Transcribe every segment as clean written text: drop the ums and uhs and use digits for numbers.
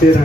13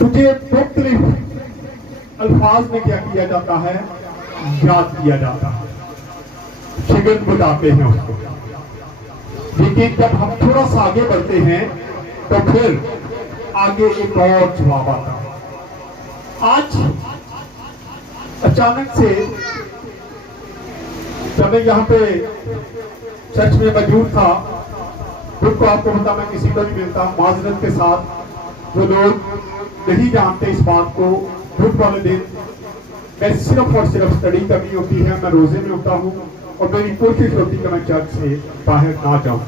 تجھے مختلف الفاظ میں کیا کیا جاتا ہے؟ یاد کیا جاتا ہے، شگرد بتاتے ہیں اس کو. لیکن جب ہم تھوڑا سا آگے بڑھتے ہیں تو پھر آگے ایک اور جواب آتا ہے. آج اچانک سے جب میں یہاں پہ چرچ میں موجود تھا، خود کو آپ کو پتا میں کسی کو نہیں ملتا، معذرت کے ساتھ جو لوگ نہیں جانتے اس بات کو، بدھ والے دن میں صرف اور صرف اسٹڈی کرنی ہوتی ہے، میں روزے میں ہوتا ہوں اور میری کوشش ہوتی ہے کہ میں چرچ سے باہر نہ جاؤں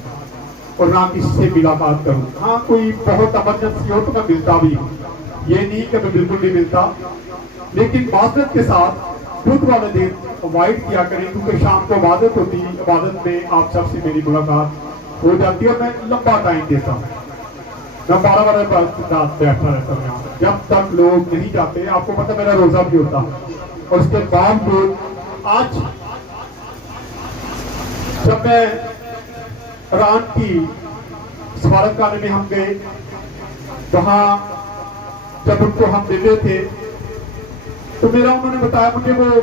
اور نہ کسی سے ملاقات کروں. ہاں کوئی بہت ایمرجنسی ہو تو میں ملتا بھی ہوں، یہ نہیں کہ میں بالکل نہیں ملتا، لیکن معذرت کے ساتھ بدھ والے دن اوائڈ کیا کریں، کیونکہ شام کو عبادت ہوتی ہے، عبادت میں آپ سب سے میری ملاقات ہو جاتی ہے اور میں لمبا ٹائم دیتا ہوں. میں 12 بجے رات بیٹھا رہتا ہوں یہاں جب تک لوگ نہیں جاتے. آپ کو پتہ میرا روزہ بھی ہوتا اور اس کے باوجود آج جب میں ایران کی سفارت خانے میں ہم گئے، وہاں جب ان کو ہم ملے تھے تو انہوں نے بتایا مجھے، وہ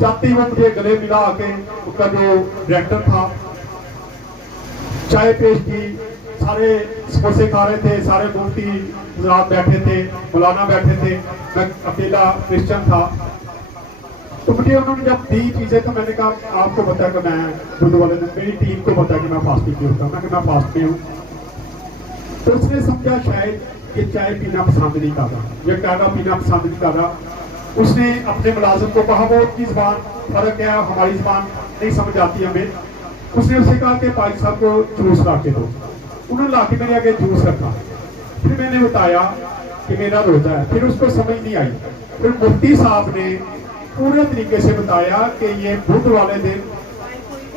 چاہتے ہی وہ مجھے گلے ملا آ کے، ان کا جو ڈائریکٹر تھا، چائے پیش کی، سارے سموسے کھا رہے تھے، سارے مفتی حضرات بیٹھے تھے، مولانا بیٹھے تھے، میں اکیلا کرسچن تھا. تو مجھے انہوں نے جب دی چیزیں تو میں نے کہا آپ کو پتا کہ میں بدھ والے دن، میری ٹیم کو پتا کہ میں فاسٹنگ کی ہوتا ہوں، میں کہ میں فاسٹ میں ہوں. تو اس نے سمجھا شاید یہ چائے پینا پسند نہیں کر رہا، یہ قہوہ پینا پسند نہیں کر رہا. اس نے اپنے ملازم کو کہا، وہ کی زبان فرق ہے، ہماری زبان نہیں سمجھ آتی ہمیں. اس نے اسے کہا کہ پاک صاحب کو جوس لا کے دو. انہوں نے لا کے میرے آگے جوس رکھا. پھر میں نے بتایا کہ میرا روزہ ہے. پھر اس کو سمجھ نہیں آئی. پھر مفتی صاحب نے پورے طریقے سے بتایا کہ یہ بدھ والے دن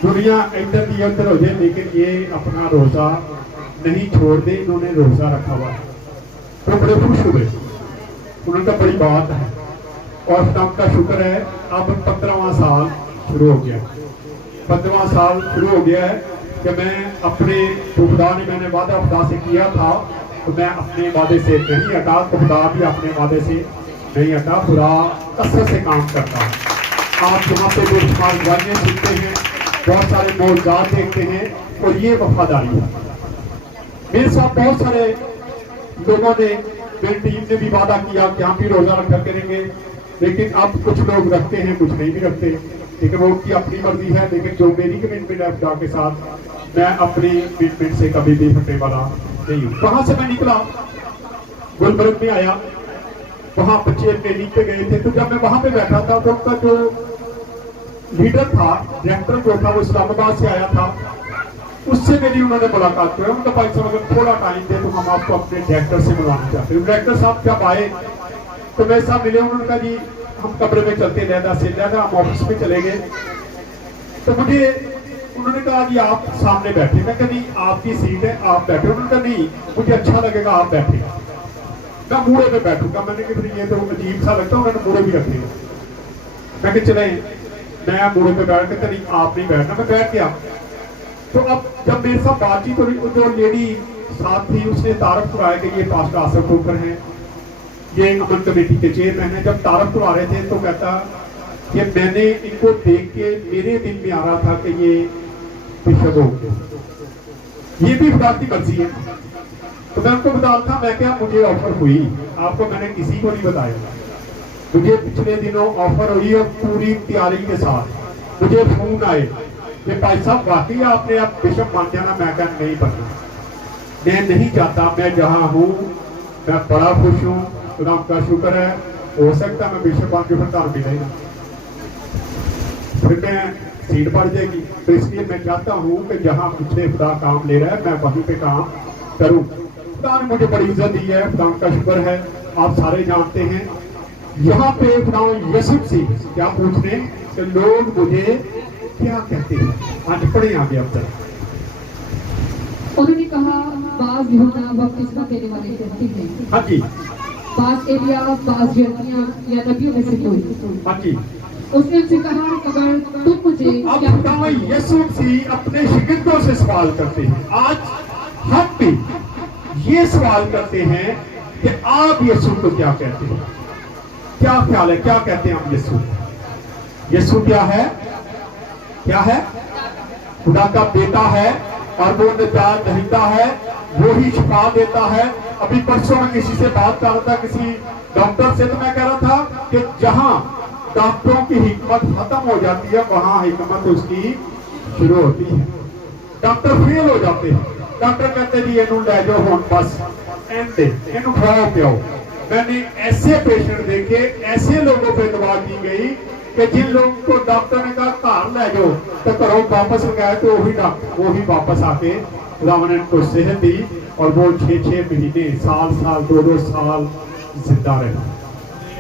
دنیا ادھر کی ادھر ہو جائے لیکن یہ اپنا روزہ نہیں چھوڑ دے، انہوں نے روزہ رکھا ہوا ہے. وہ بڑے خوش ہوئے، انہوں نے بڑی بات ہے اور خدا کا شکر ہے. اب 15واں سال شروع ہو گیا، 15واں سال شروع ہو گیا ہے کہ میں اپنے جو خدا نے میں نے وعدہ خدا سے کیا تھا تو میں اپنے وعدے سے نہیں ہٹا، تو خدا بھی اپنے وعدے سے نہیں ہٹا. خدا اثر سے کام کرتا ہے. آپ یہاں پہ جو گواہیاں سنتے ہیں، بہت سارے معجزات دیکھتے ہیں اور یہ وفاداری ہے. میرے ساتھ بہت سارے لوگوں نے، میری ٹیم نے بھی وعدہ کیا کہ ہم بھی روزہ رکھا کریں گے، لیکن اب کچھ لوگ رکھتے ہیں کچھ نہیں بھی رکھتے، لیکن وہ ان کی اپنی مرضی ہے. لیکن جو میری کمٹمنٹ ہے خدا کے ساتھ، میں اپنی کمٹمنٹ سے کبھی بھی ہٹنے والا نہیں ہوں. وہاں سے میں نکلا، گلبرگ میں آیا، وہاں بچے ٹریننگ پہ گئے تھے. تو جب میں وہاں پہ بیٹھا تھا تو ان کا جو لیڈر تھا، ڈائریکٹر جو تھا، وہ اسلام آباد سے آیا تھا. اس سے میری انہوں نے ملاقات کی. ان کا بھائی صاحب اگر تھوڑا ٹائم دے تو ہم آپ کو اپنے ڈائریکٹر سے ملانا چاہتے ہیں. ڈائریکٹر صاحب جب آئے تو میرے ساتھ ملے. انہوں نے کہا جی ہم کمرے میں چلتے لہدا سے لہدا ہم آفس میں چلے گئے. تو مجھے انہوں نے کہا جی آپ سامنے بیٹھے. میں کہا نہیں آپ کی سیٹ ہے آپ بیٹھے. انہوں نے کہا نہیں مجھے اچھا لگے گا آپ بیٹھے، میں موڑے پہ بیٹھوں گا. میں نے کہا پھر یہ تو عجیب سا لگتا ہے، انہوں نے موڑے بھی رکھے. میں کہ چلیں میں موڑے پہ بیٹھ کے نہیں آپ نہیں بیٹھنا. میں بیٹھ گیا. تو اب جب میرے ساتھ بات چیت ہوئی، جو لیڈی ساتھ تھی اس نے تعارف کرایا کہ یہ پاسٹر آصف ٹھوکر ہیں، یہ امن کمیٹی کے چیئرمین ہیں. جب تعارف کروا رہے تھے تو کہتا کہ میں نے ان کو دیکھ کے میرے دل میں آ رہا تھا کہ یہ بشپ ہو گئے، یہ بھی خدا کی مرضی ہے. تو میں ان کو بتا تھا، میں کیا مجھے آفر ہوئی، آپ کو میں نے کسی کو نہیں بتایا، مجھے پچھلے دنوں آفر ہوئی اور پوری تیاری کے ساتھ مجھے فون آئے کہ بھائی صاحب واقعی آپ نے اب بشپ مان جانا. میں کہا نہیں بننا، میں نہیں چاہتا. میں جہاں ہوں میں بڑا خوش ہوں، خدا کا شکر ہے. ہو سکتا ہے میں بشپ مان کے پردھان ملے گا، پھر میں سیٹ پڑ جائے گی. تو اس لیے میں چاہتا ہوں کہ جہاں مجھے خدا کام لے رہا ہے میں وہیں پہ کام کروں. خدا نے مجھے بڑی عزت دی ہے، خدا کا شکر ہے. آپ سارے جانتے ہیں یہاں پہ خدا یسوع سے کیا پوچھنے کہ لوگ مجھے کیا کہتے ہیں. آج پڑھیں آگے اب تک. انہوں نے کہا بعض یوحنا بپتسمہ دینے والے کہتے ہیں، ہاں جی، بعض ایلیا، بعض یرمیہ یا نبیوں میں سے کوئی. ہاں جی. اس نے ان سے کہا اگر تم مجھے اب کیا خدا یسوع سے اپنے شاگردوں سے سوال کرتے ہیں. آج ہم بھی یہ سوال کرتے ہیں کہ آپ یسوع کو کیا کہتے ہیں. کیا خیال ہے, کیا کہتے ہیں ہم یسوع؟ یسوع کیا ہے؟ کیا ہے؟ خدا کا بیٹا ہے, اور وہ نجات دہندہ ہے, وہی شفا دیتا ہے. ابھی پرسوں میں کسی سے بات کر رہا تھا, کسی ڈاکٹر سے, تو میں کہہ رہا تھا کہ جہاں ڈاکٹروں کی حکمت ختم ہو جاتی ہے وہاں حکمت اس کی شروع ہوتی ہے. ڈاکٹر فیل ہو جاتے ہیں, ڈاکٹر کہتے جی یہ لے جاؤ ہوں بس اینڈ کھاؤ پیاؤ. میں نے ایسے پیشنٹ دیکھے, ایسے لوگوں پہ دعا کی گئی کہ جن لوگوں کو ڈاکٹر نے کہا گھر لے جاؤ تو گھروں واپس گئے تو وہی واپس آ کے خدا نے ان کو صحت دی, اور وہ 6 مہینے, سال 2 سال زندہ رہے.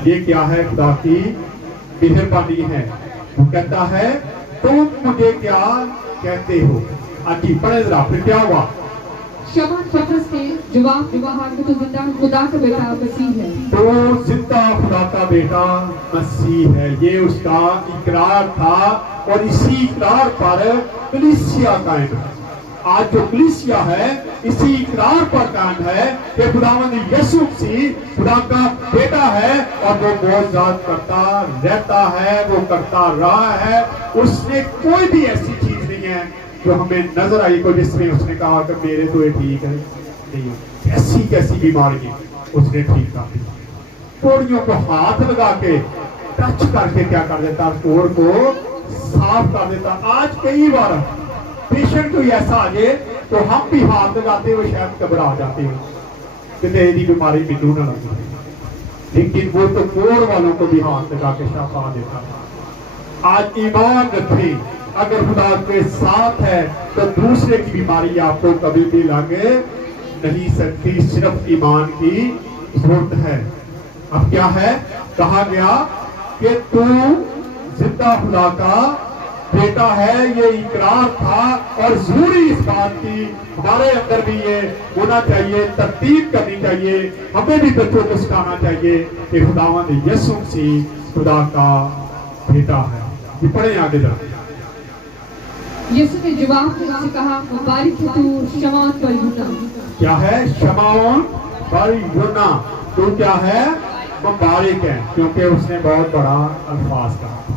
یہ کیا ہے؟ خدا کی مہربانی ہے. وہ کہتا ہے تم مجھے کیا کہتے ہو. جی پڑھیں ذرا, پھر کیا ہوا؟ شمعون پطرس نے جواب کہا کہ تو زندہ خدا کا بیٹا مسیح ہے. تو زندہ خدا کا بیٹا مسیح ہے. یہ اس کا اقرار تھا, اور اسی اقرار پر کلیسیا قائم ہے. آج جو کلیسیا ہے اسی اقرار پر قائم ہے کہ خداوند یسوع مسیح خدا کا بیٹا ہے, اور وہ معجزات کرتا رہتا ہے, وہ کرتا رہا ہے. اس نے کوئی بھی ایسی چیز نہیں ہے جو ہمیں نظر آئی کو جس میں اس نے کہا کہ میرے تو یہ ٹھیک ہے نہیں. کیسی کیسی بیماریاں اس نے ٹھیک کر دی. کوڑیوں کو ہاتھ لگا کے ٹچ کر کے کیا کر دیتا, کوڑ کو صاف کر دیتا. آج کئی بار پیشنٹ کوئی ایسا آ جائے تو ہم بھی ہاتھ لگاتے ہوئے شاید گھبرا جاتے ہیں کہ تیری بیماری مینوں نہ لگی, لیکن وہ تو کوڑ والوں کو بھی ہاتھ لگا کے شفا دیتا تھا. آج ایمان رکھیں, اگر خدا کے ساتھ ہے تو دوسرے کی بیماری آپ کو کبھی بھی لگے نہیں سکتی. صرف ایمان کی ضرورت ہے. اب کیا ہے؟ کہا گیا کہ تو زندہ خدا کا بیٹا ہے. یہ اقرار تھا, اور ضروری اس بات کی ہمارے اندر بھی یہ ہونا چاہیے, ترتیب کرنی چاہیے. ہمیں بھی بچوں کو سکھانا چاہیے کہ خداوند یسوع مسیح خدا کا بیٹا ہے. یہ پڑھیں آگے جا. یسوع نے جواب سے کہا مبارک ہے تو شمعون بر یونا. کیا ہے؟ شمعون بر یونا. تو کیا ہے؟ مبارک ہے, کیونکہ اس نے بہت بڑا الفاظ کہا,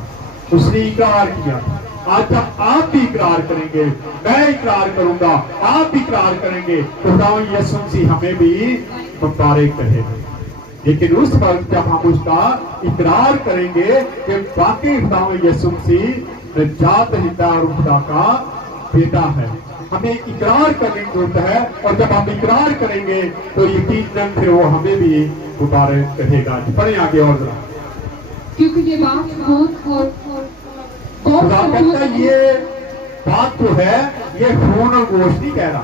اس نے اقرار کیا. آج جب آپ بھی اقرار کریں گے, میں اقرار کروں گا, آپ بھی اقرار کریں گے, تو خداوند یسوع مسیح ہمیں بھی مبارک کہے گا. لیکن اس وقت جب ہم اس کا اقرار کریں گے کہ باقی خداوند یسوع مسیح نجات دہندہ اور خدا کا بیٹا ہے, ہمیں اقرار کرنے کی ضرورت ہے. اور جب ہم اقرار کریں گے تو یقیناً پھر وہ ہمیں بھی مبارک کہے گا. پڑھیں آگے اور ذرا. کیونکہ یہ بات خون اور خدا کہتا ہے یہ بات جو ہے یہ خون اور گوشت نہیں کہہ رہا,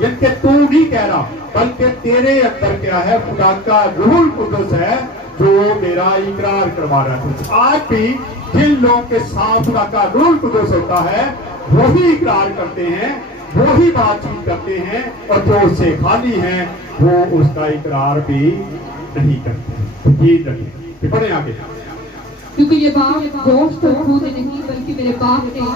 یعنی کہ تو نہیں کہہ رہا, بلکہ تیرے اندر کیا ہے؟ خدا کا روح القدس ہے جو میرا اقرار کروا رہا ہے. آج بھی جن لوگوں کے ساتھ خدا کا روح القدس ہوتا ہے وہی اقرار کرتے ہیں, وہی بات چیت کرتے ہیں, اور جو اس سے خالی ہیں وہ اس کا اقرار بھی نہیں کرتے. یہ رکھیں. پڑھیں آگے. کیونکہ یہ بات گوشت اور خون نے نہیں بلکہ میرے باپ نے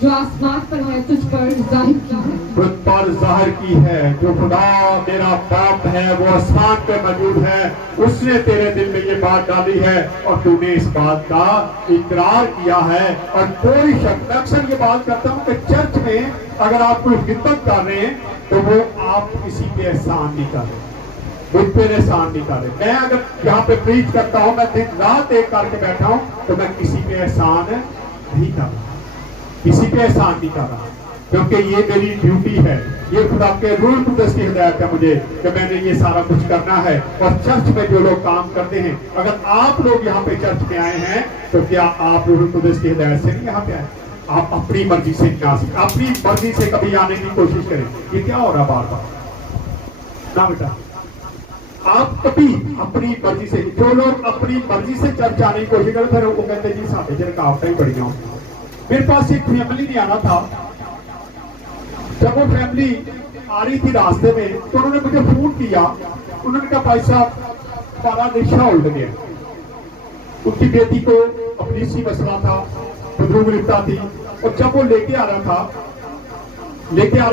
جو آسمان پر ہے تجھ پر ظاہر کی ہے. تجھ پر ظاہر کی ہے. جو خدا میرا باپ ہے وہ آسمان پہ موجود ہے, اس نے تیرے دل میں یہ بات ڈالی ہے, اور تو نے اس بات کا اقرار کیا ہے. اور کوئی شک, میں اکثر یہ بات کرتا ہوں کہ چرچ میں اگر آپ کوئی خدمت کر رہے ہیں تو وہ آپ کسی پہ احسان نہیں کر رہے, مجھ پہ احسان نہیں کر رہے. میں اگر یہاں پہ پریچ کرتا ہوں, میں دن رات ایک کر کے بیٹھا ہوں, تو میں کسی پہ احسان نہیں کر رہا, کسی پہ احسان نہیں کر رہا, کیونکہ یہ میری ڈیوٹی ہے. یہ خدا کے روح القدس کی ہدایت ہے مجھے کہ میں نے یہ سارا کچھ کرنا ہے. اور چرچ میں جو لوگ کام کرتے ہیں, اگر آپ لوگ یہاں پہ چرچ میں آئے ہیں تو کیا آپ روح القدس کی ہدایت سے نہیں یہاں پہ آئے؟ آپ اپنی مرضی سے نہیں آ سکتے. اپنی مرضی سے کبھی آنے کی کوشش کریں. یہ کیا ہو رہا بار بار نہ بیٹا, آپ کبھی اپنی مرضی سے, جو لوگ اپنی مرضی سے چرچ آنے کی کوشش کرتے ہیں وہ کہتے ہیں جی سارے رکاوٹیں ہی بڑی ہوں. میرے پاس ایک فیملی نہیں آنا تھا, جب وہ فیملی آ رہی تھی راستے میں تو انہوں نے مجھے فون کیا. انہوں نے کہا بھائی صاحب ہمارا رکشہ الٹ گیا. ان کی بیٹی کو اپنی سی مسئلہ تھا, بدروم لپٹا تھی, اور جب وہ لے کے آ رہے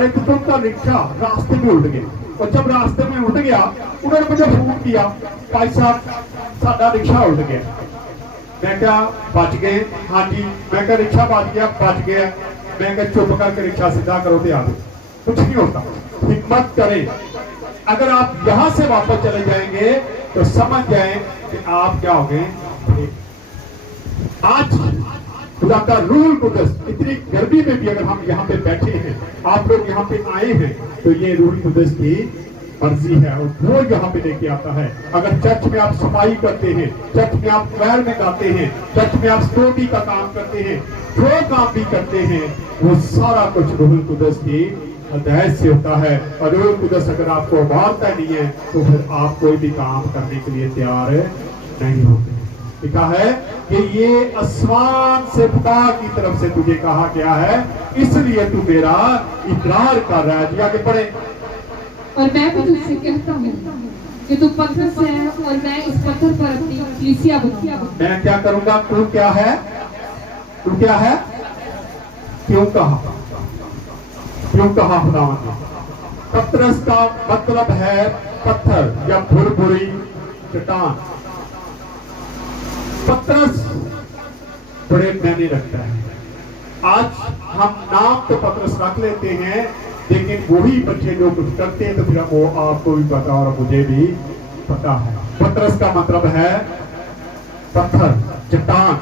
تھے تو ان کا رکشہ راستے میں الٹ گیا. اور جب راستے میں اٹھ گیا انہوں نے مجھے فون کیا بھائی صاحب ساڈا رکشا الٹ گیا. میں کیا بچ گئے؟ ہاں جی. میں کہا رکشا بچ گیا. میں کہا چپ کر کے رکشا سیدھا کرو تو آ جاؤ. کچھ نہیں ہوتا. ہمت کریں. اگر آپ یہاں سے واپس چلے جائیں گے تو سمجھ جائیں کہ آپ کیا ہو گئے. آج خدا کا روح القدس اتنی گرمی میں بھی اگر ہم یہاں پہ بیٹھے ہیں, آپ لوگ یہاں پہ آئے ہیں, تو یہ روح القدس کی مرضی ہے اور وہ یہاں پہ لے کے آتا ہے. اگر چرچ میں آپ صفائی کرتے ہیں, چرچ میں آپ کوئر میں گاتے ہیں, چرچ میں آپ سٹوڈی کا کام کرتے ہیں, جو کام بھی کرتے ہیں, وہ سارا کچھ روح القدس کی ہدایت سے ہوتا ہے. اور روح القدس اگر آپ کو ابھارتا نہیں ہے تو پھر آپ کوئی بھی کام کرنے کے لیے تیار نہیں ہوتے. لکھا ہے کہ یہ آسمان سے خدا کی طرف سے تجھے کہا گیا ہے, اس لیے تو میرا اقرار کر رہا ہے. جی آگے پڑھیں. اور میں بھی تجھ سے کہتا ہوں کہ تو پترس ہے اور میں اس پتھر پر اپنی کلیسیا بناؤں گا. میں کیا کروں گا؟ تو کیا ہے؟ تو کیا ہے؟ کیوں کہا خداوند نے؟ پترس کا مطلب ہے پتھر یا بھربھری چٹان. پترس بڑے معنی رکھتا ہے. آج ہم نام تو پترس رکھ لیتے ہیں, لیکن وہی بچے جو کچھ کرتے ہیں تو پھر وہ آپ کو بھی پتا اور مجھے بھی پتا ہے. پترس کا مطلب ہے پتھر, چٹان.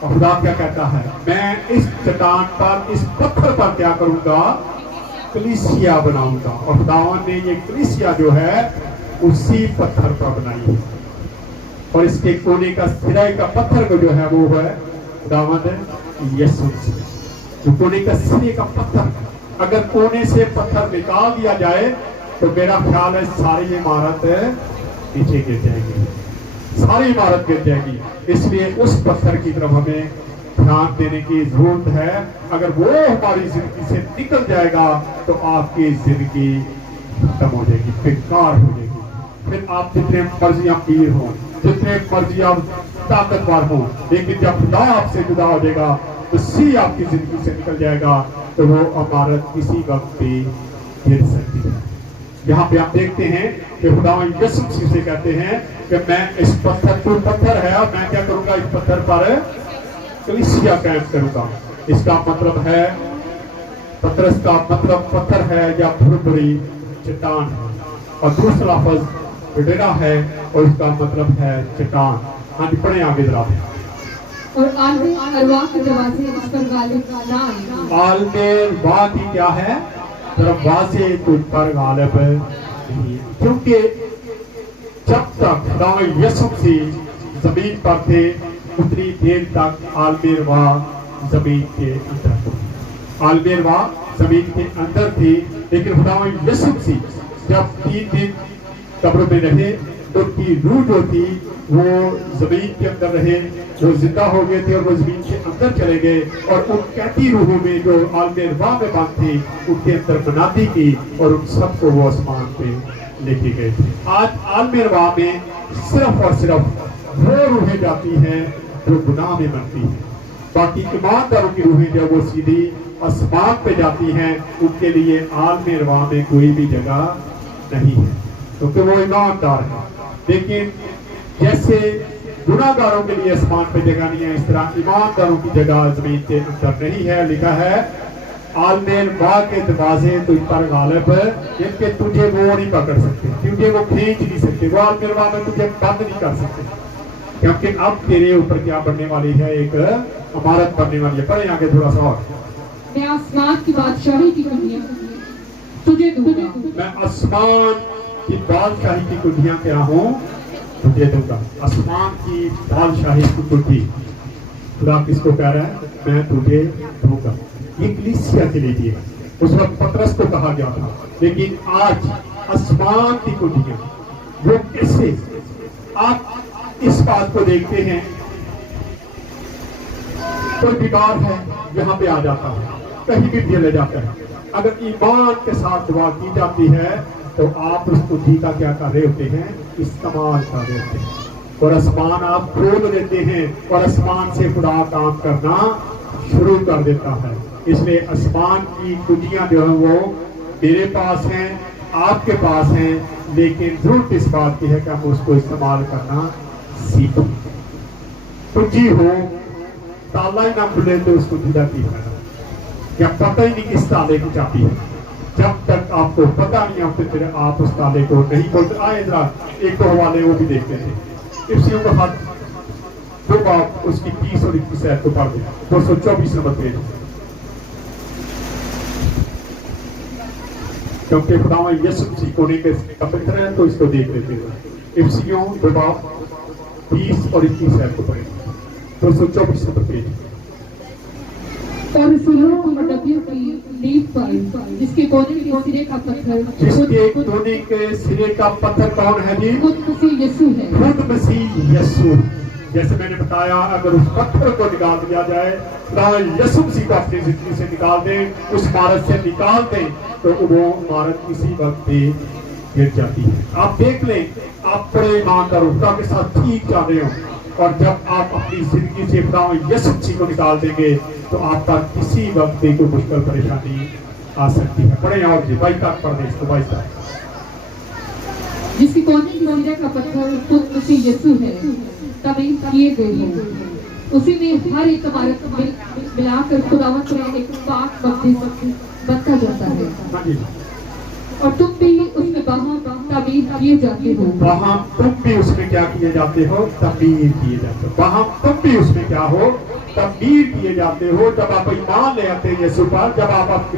اور خدا کیا کہتا ہے؟ میں اس چٹان پر, اس پتھر پر کیا کروں گا؟ کلیسیا بناؤں گا. اور خداوند نے یہ کلیسیا جو ہے اسی پتھر پر بنائی ہے. اور اس کے کونے کا سرے کا پتھر کو جو ہے وہ ہے خداوند یسوع مسیح. جو کونے کا سرے کا پتھر, اگر کونے سے پتھر نکال دیا جائے تو میرا خیال ہے ساری عمارت پیچھے گر جائے گی, ساری عمارت گر جائے گی. اس لیے اس پتھر کی طرف ہمیں دھیان دینے کی ضرورت ہے. اگر وہ ہماری زندگی سے نکل جائے گا تو آپ کی زندگی ختم ہو جائے گی, بیکار ہو جائے گی. پھر آپ جتنے مرضی امیر ہوں, جتنے مرضی آپ طاقتور ہوں, لیکن جب خدا آپ سے جدا ہو جائے گا, مسیح آپ کی زندگی سے نکل جائے گا, تو وہ عمارت کسی وقت بھی گر سکتی ہے. یہاں پہ آپ دیکھتے ہیں کہ خدا یسوع مسیح سے کہتے ہیں کہ میں اس پتھر, تو پتھر ہے, اور میں کیا کروں گا؟ اس پتھر پر کلیسیا قائم کروں گا. اس کا مطلب ہے, پترس کا مطلب پتھر ہے یا بھربھری چٹان ہے. اور دوسرا لفظ ڈیرا ہے اور اس کا مطلب ہے چٹان. ہاں جی پڑھیں آگے ذرا. اور عالم ارواح کے دروازے اس پر غالب نہ آئیں. عالم ارواح کی کیا ہے؟ دروازے تجھ پر غالب نہیں, کیونکہ جب تک خدا یسوع مسیح زمین پر تھے اتنی دیر تک عالم ارواح زمین کے اندر تھی. عالم ارواح زمین کے اندر تھی, لیکن خدا یسوع مسیح جب 3 دن قبر میں رہے تو ان کی روح جو تھی وہ زمین کے اندر رہے, وہ زندہ ہو گئے تھے اور وہ زمین کے اندر چلے گئے, اور ان قیدی روحوں میں جو عالم ارواح میں بند تھی ان کے اندر منادی کی اور ان سب کو وہ آسمان پہ لے کے گئے تھے. آج عالم ارواح میں صرف اور صرف وہ روحیں جاتی ہیں جو گناہ میں مرتی ہیں. باقی ایمانداروں کی روحیں جو وہ سیدھی آسمان پہ جاتی ہیں, ان کے لیے عالم ارواح میں کوئی بھی جگہ نہیں ہے, کیونکہ وہ ایماندار ہیں. لیکن جیسے گناہ گاروں کے لیے آسمان پہ جگہ نہیں ہے, اس طرح ایمانداروں کی جگہ زمین کے اندر نہیں ہے. لکھا ہے عالم ارواح کے دروازے تجھ پر غالب, جن کے تجھے وہ نہیں پکڑ سکتے, تجھے وہ کھینچ نہیں سکتے, وہ عالم ارواح میں تجھے بند نہیں کر سکتے, کیونکہ اب تیرے اوپر کیا بننے والی ہے؟ ایک عمارت بننے والی ہے. پڑھیں آگے تھوڑا سا اور. میں آسمان کی بادشاہی کی کنجیاں تجھے دوں گا. میں آسمان کی بادشاہی کی کنجیاں کیا ہوں؟ تجھے دوں گا. آسمان کی بادشاہی کی کنجی خدا کس کو کہہ رہا ہے؟ میں تجھے دوں گا. یہ کلیسیا کے لیے دیا. اس وقت پترس کو کہا گیا تھا, لیکن آج آسمان کی کنجیاں وہ کیسے؟ آپ اس بات کو دیکھتے ہیں, کوئی بیمار ہے یہاں پہ آ جاتا ہے, کہیں بھی چلے جاتا ہے, اگر ایمان کے ساتھ دعا کی جاتی ہے تو آپ اس کنجی کا کیا کر رہے ہوتے ہیں؟ استعمال کر رہے ہوتے ہیں, اور آسمان آپ کھول دیتے ہیں, اور آسمان سے خدا کام کرنا شروع کر دیتا ہے. اس لیے آسمان کی کنجیاں جو ہیں وہ میرے پاس ہیں, آپ کے پاس ہیں، لیکن ضرورت اس بات کی ہے کہ ہم اس کو استعمال کرنا سیکھیں. کنجی ہو، تالا ہی نہ کھلے تو اس کو جدا کی ہے، یا پتہ ہی نہیں کس تالے کی چابی ہے. جب تک آپ کو پتہ نہیں ہوتے پھر آپ اس تالے کو نہیں کھولتے. آئے ذرا ایک دو حوالے وہ بھی دیکھتے تھے. افسیوں کا خط دو باب اس کی 30 اور 21 آیت کو پڑھ دیں. 224 نمبر پیج. کیونکہ خداوند یسوع مسیح کونے کے کا پتھر ہے تو اس کو دیکھ لیتے ہیں. افسیوں دو باب 30 اور 21 آیت کو پڑھیں. 224 نمبر پیج. اور رسولوں اور نبیوں کی نیو پر جس کے کونے کے سرے کا پتھر، جس کے کونے کے سرے کا پتھر کون ہے جی؟ خود مسیح یسوع ہے. خود مسیح یسوع. جیسے میں نے بتایا اگر اس پتھر کو نکال دیا جائے، خداوند یسوع مسیح کو اپنی زندگی سے نکال دیں، اس عمارت سے نکال دیں، تو وہ عمارت کسی وقت بھی گر جاتی ہے. آپ دیکھ لیں، آپ بڑے ایماندار خدا کے ساتھ ٹھیک جا رہے ہوں، اور جب آپ اپنی زندگی سے خداوند یسوع مسیح کو نکال دیں گے تو آپ پر کسی وقت بھی کوئی مشکل پریشانی آ سکتی ہے. پڑھیں اور جی 22 تک پڑھ دیں اس کو. 22 تک. جس کے کونے کے سرے کا پتھر خود مسیح یسوع ہے، تعمیر کیے گئے ہیں. اسی میں ہر ایک عمارت ملا کر خداوند میں ایک پاک مقدس بنتا جاتا ہے. اور تم بھی اس میں باہم تعمیر کیے جاتے ہو. باہم تم بھی اس میں کیا کیے جاتے ہو؟ تعمیر کیے جاتے ہو. باہم تم بھی اس میں کیا ہو؟ تعمیر کیے جاتے ہو. جب آپ ایمان لے آتے ہیں یسوع پر، جب آپ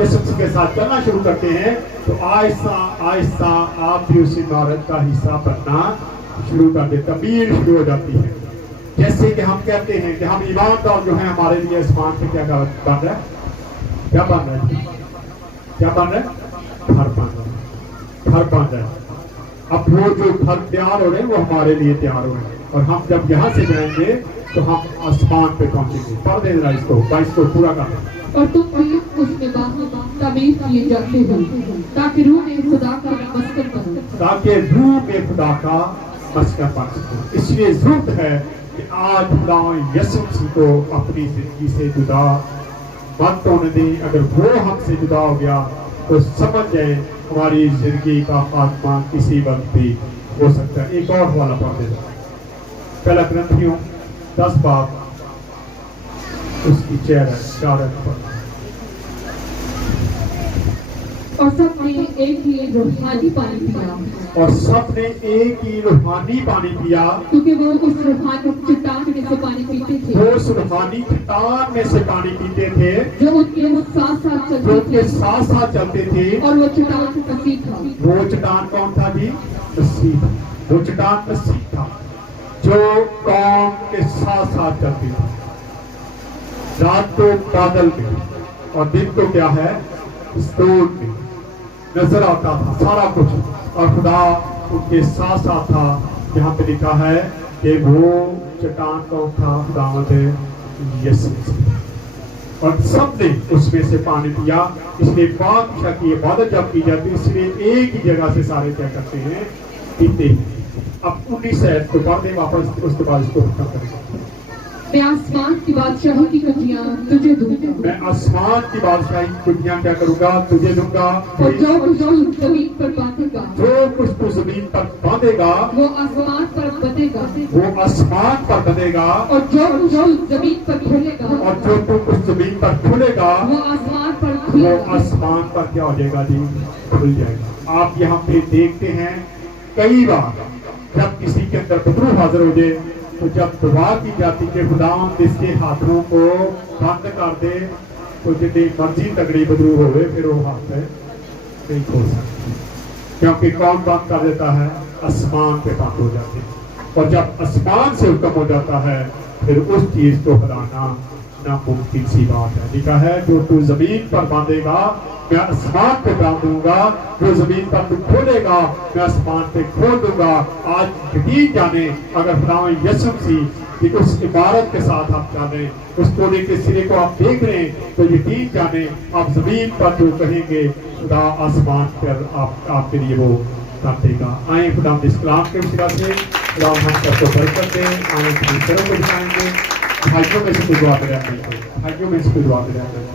یسوع کے ساتھ چلنا شروع کرتے ہیں تو آہستہ آہستہ آپ بھی اس عمارت کا حصہ بننا شروع کر دیں. تعمیر شروع ہو جاتی ہے. جیسے کہ ہم کہتے ہیں کہ ہم ایماندار جو ہیں ہمارے لیے آسمان سے کیا بن رہا ہے؟ کیا بن رہا ہے؟ کیا بن رہا ہے؟ گھر بن رہا ہے. گھر بن رہا ہے. اب وہ جو گھر تیار ہو رہے ہیں وہ ہمارے لیے تیار ہو رہے ہیں، اور ہم جب یہاں سے جائیں گے تو ہم آسمان پہ پہنچیں گے. پڑھ دیں ذرا اس کو. 22 کو پورا کر دیں. اور تم بھی اس میں باہم تعمیر کیے جاتے ہو تاکہ روح میں خدا کا مسکن بنو. تاکہ روح میں خدا کا مسکن بن سکو. اس لیے ضرورت ہے کہ آج خداوند یسوع مسیح کو اپنی زندگی سے جدا مت ہونے دیں. اگر وہ ہم سے جدا ہو گیا تو سمجھ جائیں ہماری زندگی کا خاتمہ کسی وقت بھی ہو سکتا ہے. ایک اور حوالہ پڑھ دیں. پہلا کرنتھیوں 10 باب اس کی 4 پر. اور سب نے ایک ہی روحانی پانی پیا. اور سب نے ایک ہی روحانی پانی پیا، کیونکہ وہ اس روحانی چٹان میں سے پانی پیتے تھے. وہ اس روحانی چٹان میں سے پانی پیتے تھے جو ان کے ساتھ ساتھ جو چلتے ان کے تھے. ساتھ ساتھ چلتے تھے. اور وہ چٹان مسیح تھا. وہ چٹان کون تھا جی؟ مسیح تھا. وہ چٹان مسیح تھا جو قوم کے ساتھ ساتھ چلتی تھی. رات کو بادل میں اور دن کو کیا ہے؟ ستون میں نظر آتا تھا سارا کچھ، اور خدا ان کے ساتھ ساتھ تھا. یہاں پہ لکھا ہے کہ وہ چٹان کون تھا؟ خداوند یسوع مسیح. اور سب نے اس میں سے پانی پیا. اس لیے بادشاہ کی عبادت جب کی جاتی ہے اس لیے ایک ہی جگہ سے سارے کیا کرتے ہیں؟ پیتے ہیں. اب 19 آیت کو پڑھ دیں واپس، اس کے بعد اس کو ختم کریں گے. میں آسمان کی بادشاہی کی کنجیاں تجھے دوں گا. میں آسمان کی بادشاہی کی کنجیاں کیا کروں گا؟ تجھے دوں گا. اور جو کچھ زمین پر باندھے گا جو کچھ تو زمین پر باندھے گا وہ آسمان پر بدے گا. وہ آسمان پر بدے گا. اور جو کچھ زمین پر کھلے گا اور جو تو کچھ زمین پر کھلے گا وہ آسمان پر وہ کھلے گا. آسمان پر کیا ہو جائے گا جی؟ کھل جائے گا. آپ یہاں پہ دیکھتے ہیں کئی بار جب کسی کے اندر بدرو حاضر ہو جائے تو جب دعا کی جاتی کہ خداوند اس کے ہاتھوں کو بند کر دے تو جتنی مرضی تگڑی بدرو ہوئے پھر وہ ہاتھ نہیں کھول سکتی، کیونکہ کون بند کر دیتا ہے؟ آسمان پہ بند ہو جاتے ہیں. اور جب آسمان سے حکم ہو جاتا ہے پھر اس چیز کو ہلانا ناممکن سی بات ہے. لکھا ہے جو تو زمین پر باندھے گا میں آسمان پہ باندھ دوں گا، جو زمین پر تو کھولے گا میں آسمان پہ کھول دوں گا. آج یقین جانے اگر خداوند یسوع مسیح کہ اس عبارت کے ساتھ آپ جانیں، اس کونے کے سرے کو آپ دیکھ رہے ہیں تو یقین جانیں آپ زمین پر جو کہیں گے خدا آسمان پر آپ کے لیے وہ کر دے گا. آئیں خدا اس کلام کے وسیلہ سے خدا ہم سب کو برکت دیں. آئیں اپنی سروں کو دکھائیں گے. بھائیوں میں سے کوئی دعا کرے، بھائیوں میں سے کوئی دعا کرے.